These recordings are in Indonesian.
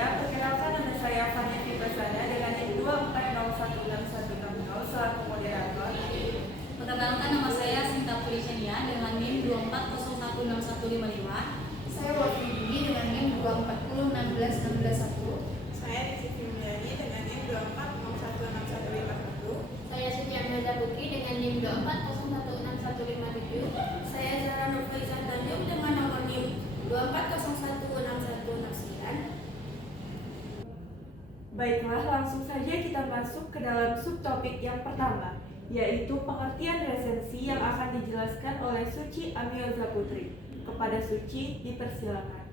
semuanya, perkenalkan nama saya Fania Fibasana dengan NIM 2401616 selaku moderator. Perkenalkan nama saya Sinta Pulisenia dengan NIM 240616155. Saya Wafi Dini dengan NIM 240161611. Saya Rizky Fimulyani dengan NIM 240161151. Saya Siti Amelda Putri dengan NIM 240161157. Saya Zara Nurfaiza Tanjung dengan nomor NIM 240616169. Baiklah, langsung saja kita masuk ke dalam subtopik yang pertama, yaitu pengertian resensi yang akan dijelaskan oleh Suci Amioza Putri. Kepada Suci, dipersilakan.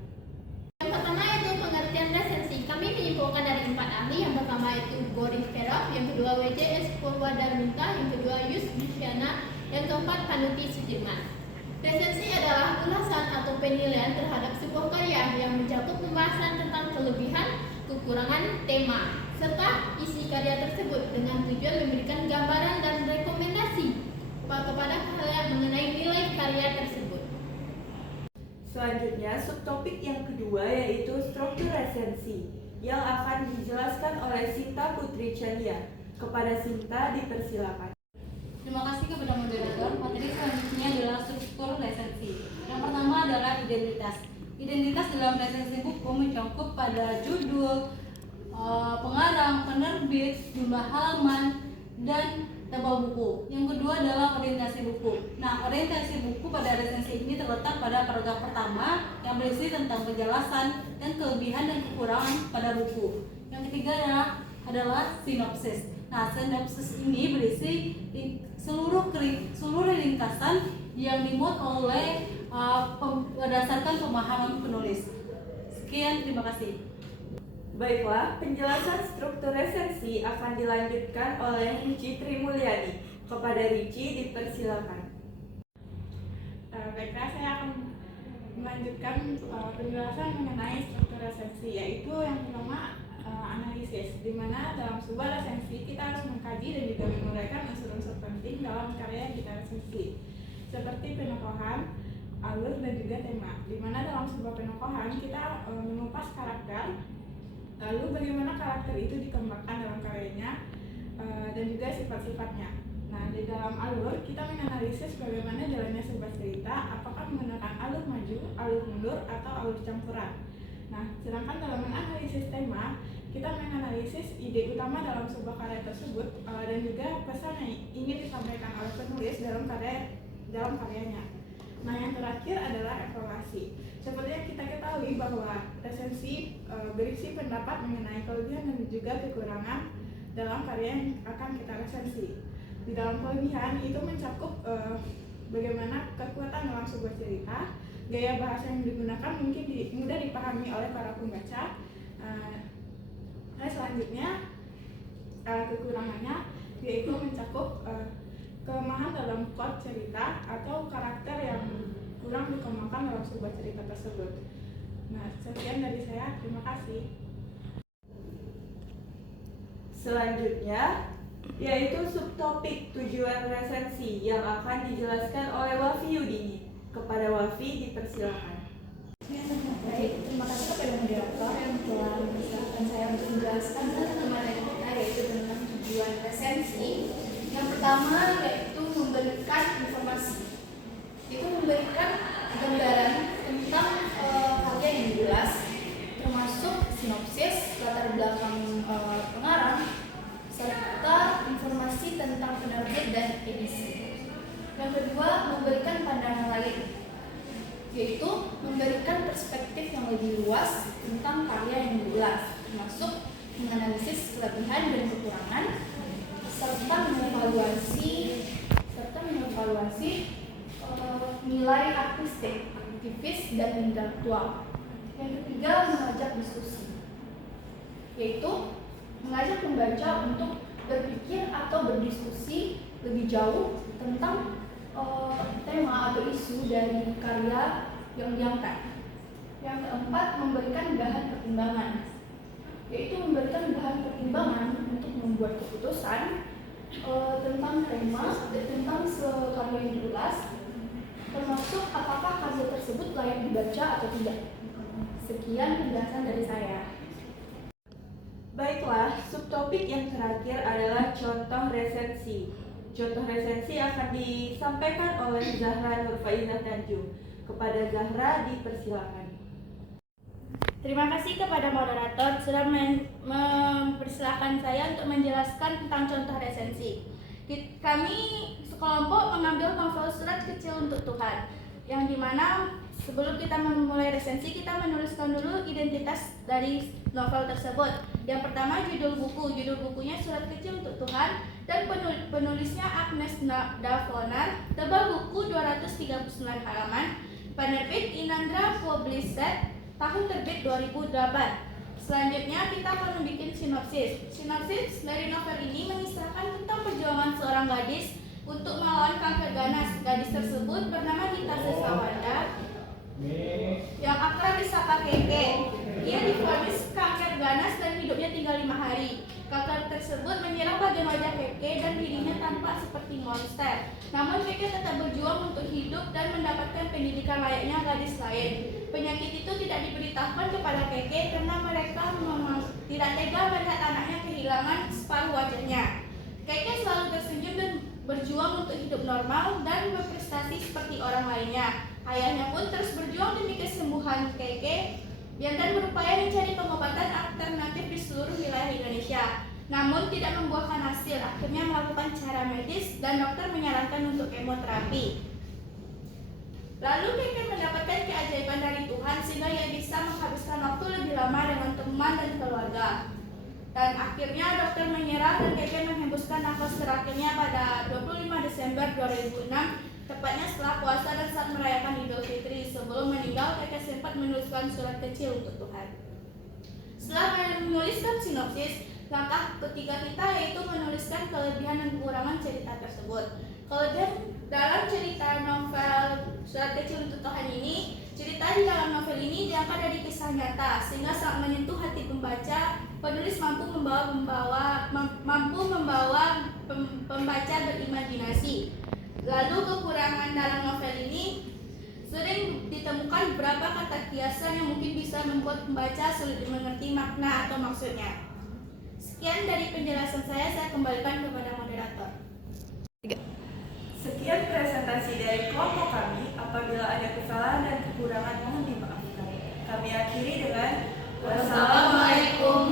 Yang pertama yaitu pengertian resensi. Kami menyimpulkan dari 4 ahli. Yang pertama itu Boris Perov, yang kedua WJS Purwadarminta, yang kedua Yus Busyana, yang keempat Panuti Sudirman. Resensi adalah ulasan atau penilaian terhadap sebuah karya yang mencakup pembahasan tentang kelebihan, kekurangan, tema, serta isi karya tersebut dengan tujuan memberikan gambaran dan rekomendasi kepada kalian mengenai nilai karya tersebut. Selanjutnya, subtopik yang kedua yaitu struktur resensi yang akan dijelaskan oleh Sinta Putri Chania. Kepada Sinta, dipersilakan. Terima kasih kepada moderator. Materi selanjutnya adalah struktur resensi. Yang pertama adalah identitas. Identitas dalam resensi buku mencakup pada judul, pengarang, penerbit, jumlah halaman, dan tebal buku. Yang kedua adalah orientasi buku. Nah, orientasi buku pada resensi ini terletak pada paragraf pertama yang berisi tentang penjelasan dan kelebihan dan kekurangan pada buku. Yang ketiga adalah sinopsis. Nah, sinopsis ini berisi seluruh ringkasan yang dimuat oleh berdasarkan pemahaman penulis. Sekian, terima kasih. Baiklah, penjelasan struktur resensi akan dilanjutkan oleh Ricci Trimulyani. Kepada Ricci, dipersilakan. Baiklah, saya akan melanjutkan penjelasan mengenai struktur resensi, yaitu yang pertama analisis, di mana dalam sebuah resensi kita harus mengkaji dan juga menguraikan unsur-unsur penting dalam karya yang kita resensi, seperti penokohan, alur, dan juga tema. Di mana dalam sebuah penokohan kita mengupas karakter, lalu bagaimana karakter itu dikembangkan dalam karyanya, dan juga sifat-sifatnya. Nah, di dalam alur kita menganalisis bagaimana jalannya sebuah cerita, apakah menggunakan alur maju, alur mundur, atau alur campuran. Nah, sedangkan dalam menganalisis tema, kita menganalisis ide utama dalam sebuah karya tersebut, dan juga pesan yang ingin disampaikan oleh penulis dalam karyanya. Nah, yang terakhir adalah evaluasi. Seperti yang kita ketahui bahwa resensi berisi pendapat mengenai kelebihan dan juga kekurangan dalam karya yang akan kita resensi. Di dalam kelebihan itu mencakup bagaimana kekuatan dalam sebuah cerita, gaya bahasa yang digunakan mungkin mudah dipahami oleh para pembaca. Selanjutnya kekurangannya yaitu mencakup kelemahan dalam plot cerita atau karakter yang kurang dikembangkan dalam sebuah cerita tersebut. Nah, sekian dari saya. Terima kasih. Selanjutnya, yaitu subtopik tujuan resensi yang akan dijelaskan oleh Wafi Yudini. Kepada Wafi, dipersilakan. Baik, terima kasih kepada moderator yang telah mempersilahkan saya untuk menjelaskan tentang materi kita, yaitu tentang tujuan resensi. Yang pertama yaitu memberikan informasi, itu memberikan gambaran tentang karya yang jelas, termasuk sinopsis, latar belakang pengarang, serta informasi tentang penerbit dan edisi. Yang kedua, memberikan pandangan lain, yaitu memberikan perspektif yang lebih luas tentang karya yang jelas, termasuk menganalisis kelebihan dan kekurangan, serta mengevaluasi nilai artistik, aktivis, dan intelektual. Yang ketiga, mengajak diskusi, yaitu mengajak pembaca untuk berpikir atau berdiskusi lebih jauh tentang tema atau isu dari karya yang diangkat. Yang keempat, memberikan bahan pertimbangan, yaitu memberikan bahan pertimbangan untuk membuat keputusan tentang tema, tentang karya yang diulas, termasuk apakah karya tersebut layak dibaca atau tidak. Sekian penjelasan dari saya. topik yang terakhir adalah contoh resensi. Contoh resensi akan disampaikan oleh Zahra Nurfaizah Tanjung. Kepada Zahra dipersilakan. Terima kasih kepada moderator sudah mempersilahkan saya untuk menjelaskan tentang contoh resensi. Kami sekelompok mengambil novel Surat Kecil untuk Tuhan, yang dimana sebelum kita memulai resensi, kita menuliskan dulu identitas dari novel tersebut. Yang pertama judul bukunya Surat Kecil untuk Tuhan, dan penulisnya Agnes Davonar, tebal buku 239 halaman, penerbit Inandra Published, tahun terbit 2008. Selanjutnya kita akan membuat sinopsis. Sinopsis dari novel ini mengisahkan tentang perjuangan seorang gadis untuk melawan kanker ganas. Gadis tersebut bernama Dita Sesawanda yang akrab disapa Keke. Ia divonis kanker ganas dan hidupnya tinggal 5 hari. Kanker tersebut menyerang bagian wajah Keke dan dirinya tampak seperti monster. Namun Keke tetap berjuang untuk hidup dan mendapatkan pendidikan layaknya gadis lain. Penyakit itu tidak diberitahukan kepada Keke karena mereka memang tidak tega melihat anaknya kehilangan separuh wajahnya. Keke selalu tersenyum dan berjuang untuk hidup normal dan berprestasi seperti orang lainnya. Ayahnya pun terus berjuang demi kesembuhan Keke dan berupaya mencari pengobatan alternatif di seluruh wilayah Indonesia. Namun tidak membuahkan hasil. Akhirnya melakukan cara medis dan dokter menyarankan untuk kemoterapi. Lalu Keke mendapatkan keajaiban dari Tuhan sehingga ia bisa menghabiskan waktu lebih lama dengan teman dan keluarga. Dan akhirnya dokter menyerah dan Keke menghembuskan nafas terakhirnya pada 25 Desember 2006, tepatnya setelah puasa dan saat merayakan Idul Fitri. Sebelum meninggal, Keke sempat menuliskan surat kecil untuk Tuhan. Setelah menuliskan sinopsis, langkah ketiga kita yaitu menuliskan kelebihan dan kekurangan cerita tersebut. Kelebihan dalam cerita novel Surat Kecil untuk Tuhan ini, cerita di dalam novel ini diangkat dari kisah nyata sehingga sangat menyentuh hati pembaca. Penulis mampu membawa pembaca berimajinasi. Lalu kekurangan dalam novel ini sering ditemukan beberapa kata kiasan yang mungkin bisa membuat pembaca sulit mengerti makna atau maksudnya. Sekian dari penjelasan saya kembalikan kepada moderator. Sekian presentasi dari kelompok kami. Apabila ada kesalahan dan kekurangan mohon dimaafkan. Kami akhiri dengan wassalamualaikum